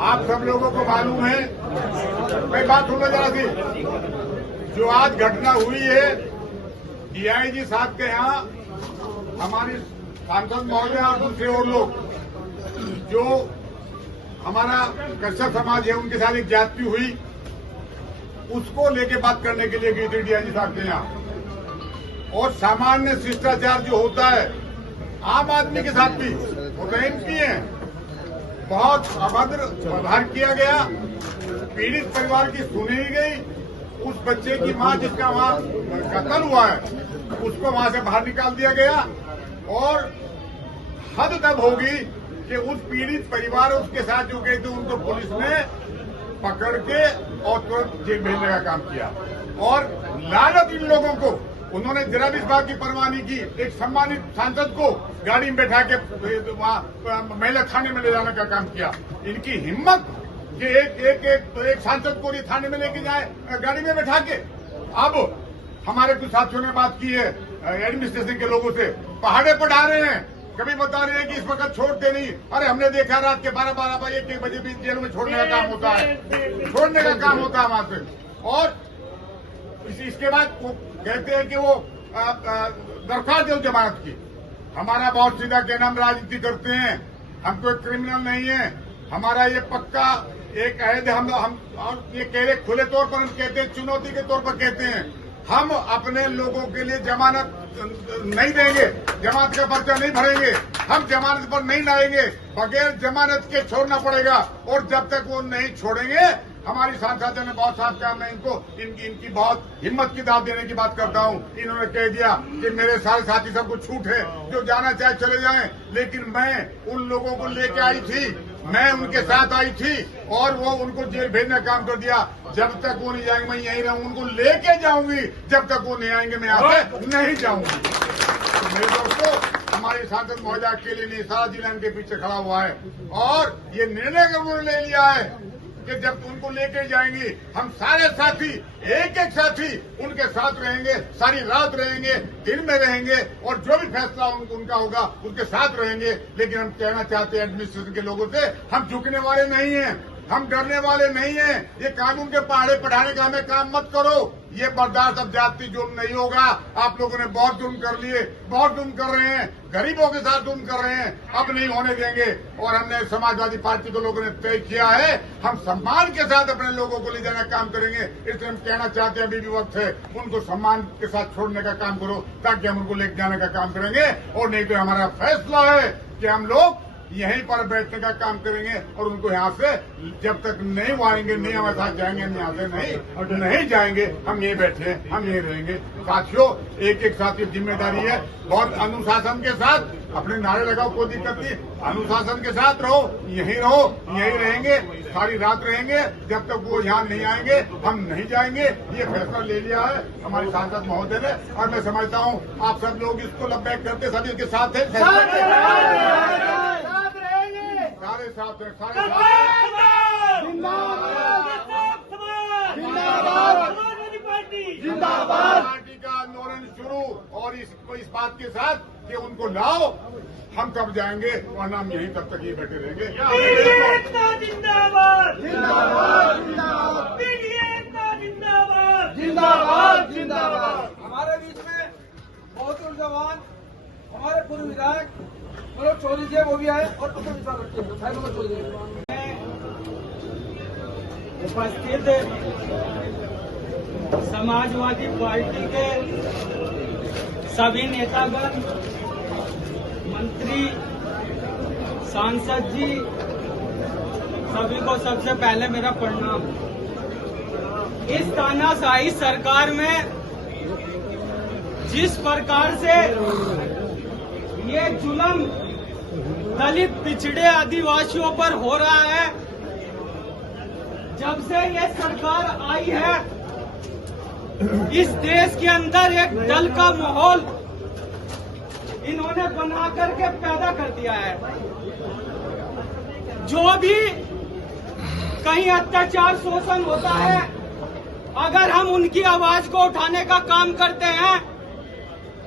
आप सब लोगों को मालूम है, मैं बात सुनना जरा सी, जो आज घटना हुई है डीआईजी साहब के यहाँ, हमारी सांसद महोदय और दूसरे और लोग, जो हमारा कश्यप समाज है उनके साथ एक ज्यादती हुई, उसको लेके बात करने के लिए गई थी डीआईजी साहब के यहाँ। और सामान्य शिष्टाचार जो होता है आम आदमी के साथ भी, वो तो एमपी है, बहुत अभद्र व्यवहार किया गया। पीड़ित परिवार की सुनी ही गई। उस बच्चे की मां जिसका वहां कत्ल हुआ है उसको वहां से बाहर निकाल दिया गया। और हद तब होगी कि उस पीड़ित परिवार उसके साथ जो गए थे उनको पुलिस ने पकड़ के और तुरंत जेल भेजने का काम किया। और लानत इन लोगों को, उन्होंने जरा भी इस बात की परवाह नहीं की। एक सम्मानित सांसद को गाड़ी में बैठा के वहां महिला थाने में ले जाने का काम किया। इनकी हिम्मत कि एक सांसद को ये थाने में लेके जाए गाड़ी में बैठा के। अब हमारे कुछ साथियों ने बात की है एडमिनिस्ट्रेशन के लोगों से, पहाड़े पर डाल रहे हैं, कभी बता रहे हैं कि इस वक्त छोड़ते नहीं। अरे हमने देखा रात के 12 बजे 1 बजे भी जेल में छोड़ने का काम होता है, छोड़ने का काम होता है वहां से। और इसके बाद वो कहते हैं कि वो दरख्वास्त दो जमानत की। हमारा बहुत सीधा कहना, हम राजनीति करते हैं, हम कोई क्रिमिनल नहीं है, हमारा ये पक्का एक अहद है। हम और ये कह रहे खुले तौर पर हम कहते हैं, चुनौती के तौर पर कहते हैं, हम अपने लोगों के लिए जमानत नहीं देंगे, जमानत का पर्चा नहीं भरेंगे, हम जमानत पर नहीं लाएंगे, बगैर जमानत के छोड़ना पड़ेगा। और जब तक वो नहीं छोड़ेंगे, हमारी सांसद ने बहुत साफ कहा, मैं इनकी बहुत हिम्मत की दाद देने की बात करता हूं। इन्होंने कह दिया कि मेरे सारे साथी सबको छूट है, जो जाना चाहे चले जाएं, लेकिन मैं उन लोगों को लेके आई थी, मैं उनके साथ आई थी और वो उनको जेल भेजने का काम कर दिया। जब तक वो नहीं जाएंगे मैं यहीं रहूं, उनको लेके जाऊंगी, जब तक वो नहीं आएंगे मैं यहाँ से नहीं जाऊंगी। तो मेरे दोस्तों, हमारे सांसद महोदय अकेले नहीं, सारा जिला इनके पीछे खड़ा हुआ है। और ये निर्णय उन्होंने ले लिया है कि जब उनको लेके जाएंगे, हम सारे साथी एक साथी उनके साथ रहेंगे, सारी रात रहेंगे, दिन में रहेंगे, और जो भी फैसला उनका होगा उसके साथ रहेंगे। लेकिन हम कहना चाहते हैं एडमिनिस्ट्रेशन के लोगों से, हम झुकने वाले नहीं हैं, हम डरने वाले नहीं हैं। ये कानून के पहाड़े पढ़ाने का हमें काम मत करो। ये बर्दाश्त अब जाति जुल्म नहीं होगा। आप लोगों ने बहुत जुल्म कर लिए, बहुत जुल्म कर रहे हैं, गरीबों के साथ जुल्म कर रहे हैं, अब नहीं होने देंगे। और हमने समाजवादी पार्टी के लोगों ने तय किया है, हम सम्मान के साथ अपने लोगों को ले जाने का काम करेंगे। इसलिए हम कहना चाहते हैं, अभी भी वक्त है, उनको सम्मान के साथ छोड़ने का काम करो, ताकि हम उनको लेके जाने का काम करेंगे। और नहीं तो हमारा फैसला है कि हम लोग यहीं पर बैठने का काम करेंगे और उनको यहाँ से जब तक नहीं वो आएंगे, नहीं हमारे साथ जाएंगे, हम यहाँ से नहीं जाएंगे, हम यहीं बैठे, हम यहीं रहेंगे। साथियों, एक साथी जिम्मेदारी है, बहुत अनुशासन के साथ अपने नारे लगाओ, कोई दिक्कत नहीं, अनुशासन के साथ रहो, यहीं रहो, यहीं रहेंगे, सारी रात रहेंगे, जब तक वो यहाँ नहीं आएंगे हम नहीं जाएंगे। ये फैसला ले लिया है हमारे सांसद महोदय ने, और मैं समझता हूँ आप सब लोग इसको लबैक करते सभी के साथ है, सारे साथ हैं, सारे जिंदाबाद। पार्टी का आंदोलन शुरू, और इस बात के साथ कि उनको लाओ, हम तब जाएंगे, वरना हम यहीं तब तक ही बैठे रहेंगे। जिंदाबाद जिंदाबाद जिंदाबाद जिंदाबाद। हमारे बीच में बहुत जवान हमारे पूर्व विधायक मनोज चौधरी जी वो भी आए और उपस्थित समाजवादी पार्टी के सभी नेतागण, मंत्री, सांसद जी, सभी को सबसे पहले मेरा प्रणाम। इस तानाशाही सरकार में जिस प्रकार से ये जुल्म दलित, पिछड़े, आदिवासियों पर हो रहा है, जब से ये सरकार आई है, इस देश के अंदर एक डर का माहौल इन्होंने बना करके पैदा कर दिया है। जो भी कहीं अत्याचार, शोषण होता है, अगर हम उनकी आवाज को उठाने का काम करते हैं,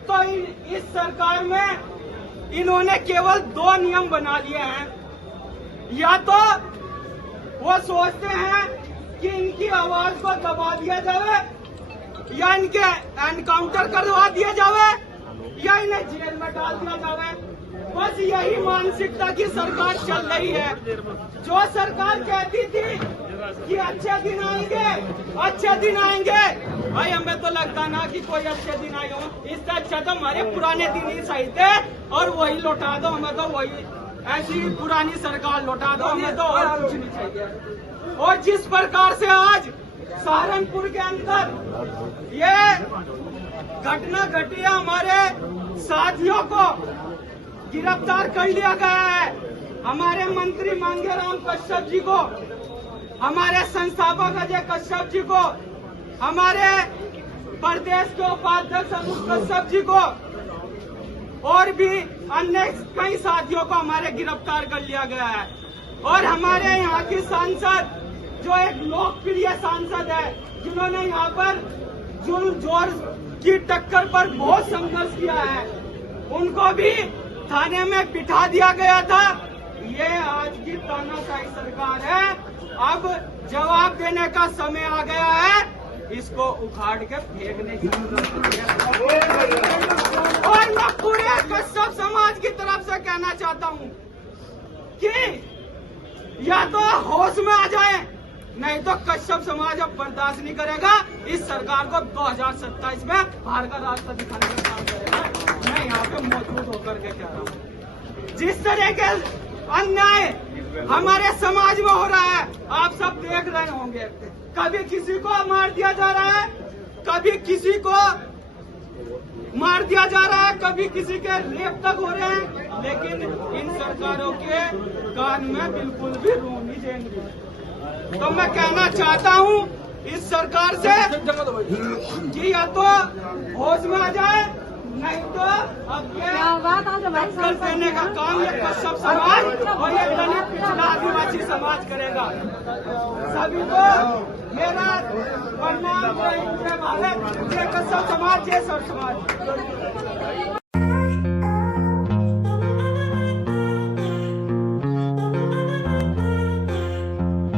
तो इस सरकार में इन्होंने केवल 2 नियम बना लिए हैं। या तो वो सोचते हैं कि इनकी आवाज को दबा दिया जाए या इनके एनकाउंटर करवा दिया जाए या इन्हें जेल में डाल दिया जाए। बस यही मानसिकता की सरकार चल रही है। जो सरकार कहती थी कि अच्छे दिन आएंगे, अच्छे दिन आएंगे, भाई हमें तो लगता ना कि कोई अच्छे दिन आए हो। इससे अच्छा तो हमारे पुराने दिन ही सही थे और वही लौटा दो, हमें तो वही ऐसी पुरानी सरकार लौटा दो, हमें तो और कुछ नहीं चाहिए। और जिस प्रकार से आज सहारनपुर के अंदर ये घटना घटी है, हमारे साथियों को गिरफ्तार कर लिया गया है। हमारे मंत्री मांगेराम कश्यप जी को, हमारे संस्थापक अजय कश्यप जी को, हमारे प्रदेश के उपाध्यक्ष अनूप कश्यप जी को और भी अन्य कई साथियों को हमारे गिरफ्तार कर लिया गया है। और हमारे यहाँ की सांसद जो एक लोकप्रिय सांसद है, जिन्होंने यहाँ पर जुल्म जोर की टक्कर पर बहुत संघर्ष किया है, उनको भी थाने में बिठा दिया गया था। ये आज की तानाशाही सरकार है। अब जवाब देने का समय आ गया है, इसको उखाड़ के फेंकने की जरूरत है। और मैं पूरे कश्यप समाज की तरफ से कहना चाहता हूँ कि या तो होश में आ जाए, नहीं तो कश्यप समाज अब बर्दाश्त नहीं करेगा। इस सरकार को 2027 में बाहर का रास्ता दिखाने का काम करेगा। मैं यहाँ पे मौजूद होकर के कह रहा हूँ, जिस तरह के अन्याय हमारे समाज में हो रहा है आप सब देख रहे होंगे। कभी किसी को मार दिया जा रहा है, कभी किसी को मार दिया जा रहा है, कभी किसी के रेप तक हो रहे हैं, लेकिन इन सरकारों के कान में बिल्कुल भी रू नहीं देंगे। तो मैं कहना चाहता हूँ इस सरकार से कि या तो होश में आ जाए, नहीं तो अब टक्कर देने का काम ये कश्यप समाज और ये दलित पिछड़ा आदिवासी समाज करेगा। सभी को मेरा प्रणाम, जय भारत, जय कश्यप समाज, जय सर समाज।